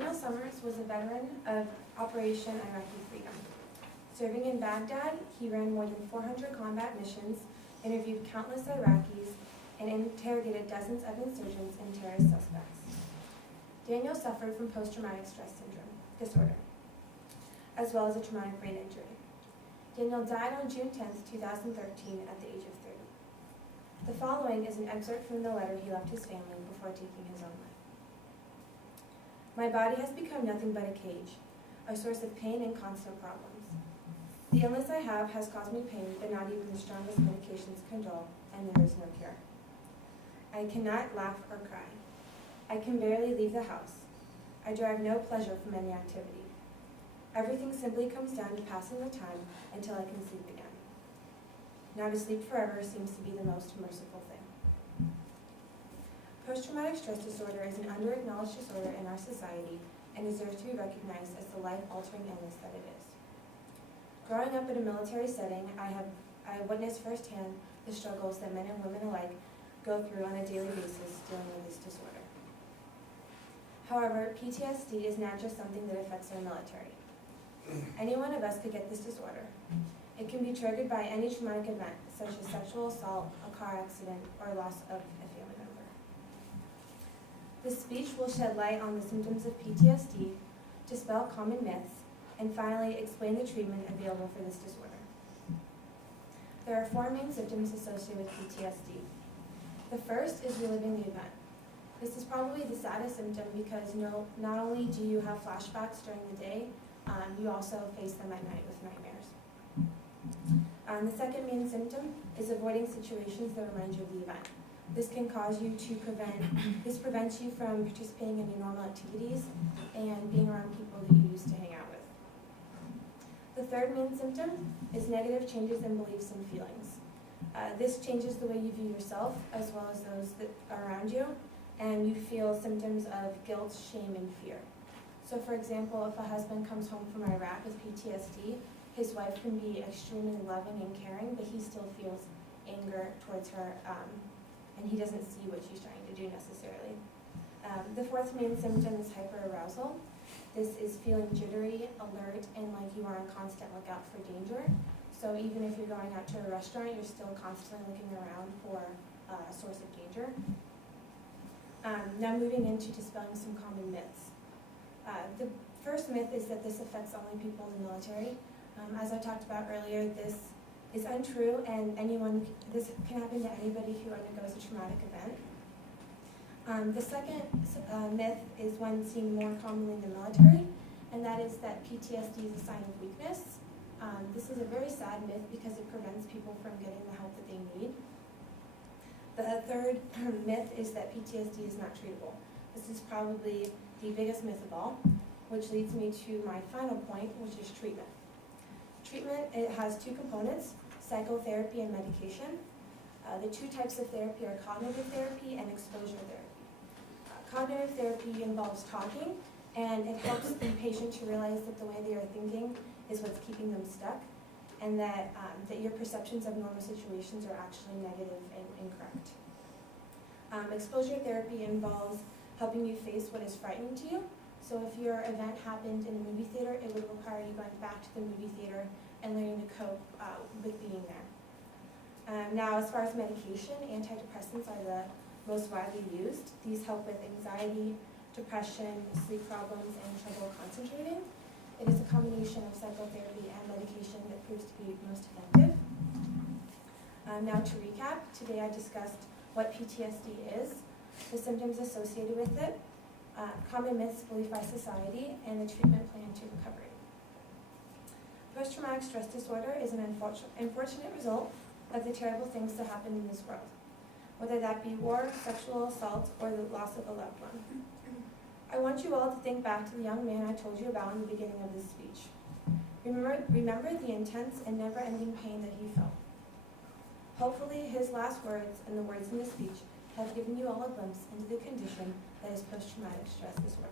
Daniel Summers was a veteran of Operation Iraqi Freedom. Serving in Baghdad, he ran more than 400 combat missions, interviewed countless Iraqis, and interrogated dozens of insurgents and terrorist suspects. Daniel suffered from post-traumatic stress syndrome disorder, as well as a traumatic brain injury. Daniel died on June 10, 2013, at the age of 30. The following is an excerpt from the letter he left his family before taking his own life. My body has become nothing but a cage, a source of pain and constant problems. The illness I have has caused me pain, but not even the strongest medications can dull, and there is no cure. I cannot laugh or cry. I can barely leave the house. I derive no pleasure from any activity. Everything simply comes down to passing the time until I can sleep again. Now to sleep forever seems to be the most merciful thing. Post-traumatic stress disorder is an under-acknowledged disorder in our society and deserves to be recognized as the life-altering illness that it is. Growing up in a military setting, I witnessed firsthand the struggles that men and women alike go through on a daily basis dealing with this disorder. However, PTSD is not just something that affects our military. Any one of us could get this disorder. It can be triggered by any traumatic event, such as sexual assault, a car accident, or loss of a family member. This speech will shed light on the symptoms of PTSD, dispel common myths, and finally explain the treatment available for this disorder. There are 4 main symptoms associated with PTSD. The first is reliving the event. This is probably the saddest symptom because not only do you have flashbacks during the day, you also face them at night with nightmares. The second main symptom is avoiding situations that remind you of the event. This can cause you to this prevents you from participating in your normal activities and being around people that you used to hang out with. The third main symptom is negative changes in beliefs and feelings. This changes the way you view yourself as well as those that are around you, and you feel symptoms of guilt, shame, and fear. So for example, if a husband comes home from Iraq with PTSD, his wife can be extremely loving and caring, but he still feels anger towards her, and he doesn't see what she's trying to do necessarily. The fourth main symptom is hyperarousal. This is feeling jittery, alert, and like you are on constant lookout for danger. So even if you're going out to a restaurant, you're still constantly looking around for a source of danger. Now moving into dispelling some common myths. The first myth is that this affects only people in the military. As I talked about earlier, this is untrue, and this can happen to anybody who undergoes a traumatic event. The second myth is one seen more commonly in the military, and that is that PTSD is a sign of weakness. This is a very sad myth because it prevents people from getting the help that they need. The third myth is that PTSD is not treatable. This is probably the biggest myth of all, which leads me to my final point, which is treatment. Treatment, it has 2 components, psychotherapy and medication. The 2 types of therapy are cognitive therapy and exposure therapy. Cognitive therapy involves talking, and it helps the patient to realize that the way they are thinking is what's keeping them stuck, and that your perceptions of normal situations are actually negative and incorrect. Exposure therapy involves helping you face what is frightening to you. So if your event happened in a movie theater, it would require you going back to the movie theater and learning to cope with being there. Now, as far as medication, antidepressants are the most widely used. These help with anxiety, depression, sleep problems, and trouble concentrating. It is a combination of psychotherapy and medication that proves to be most effective. Now to recap, today I discussed what PTSD is, the symptoms associated with it, common myths believed by society, and the treatment plan to recovery. Post-traumatic stress disorder is an unfortunate result of the terrible things that happen in this world, whether that be war, sexual assault, or the loss of a loved one. I want you all to think back to the young man I told you about in the beginning of this speech. Remember the intense and never-ending pain that he felt. Hopefully, his last words and the words in the speech have given you all a glimpse into the condition that is post-traumatic stress disorder.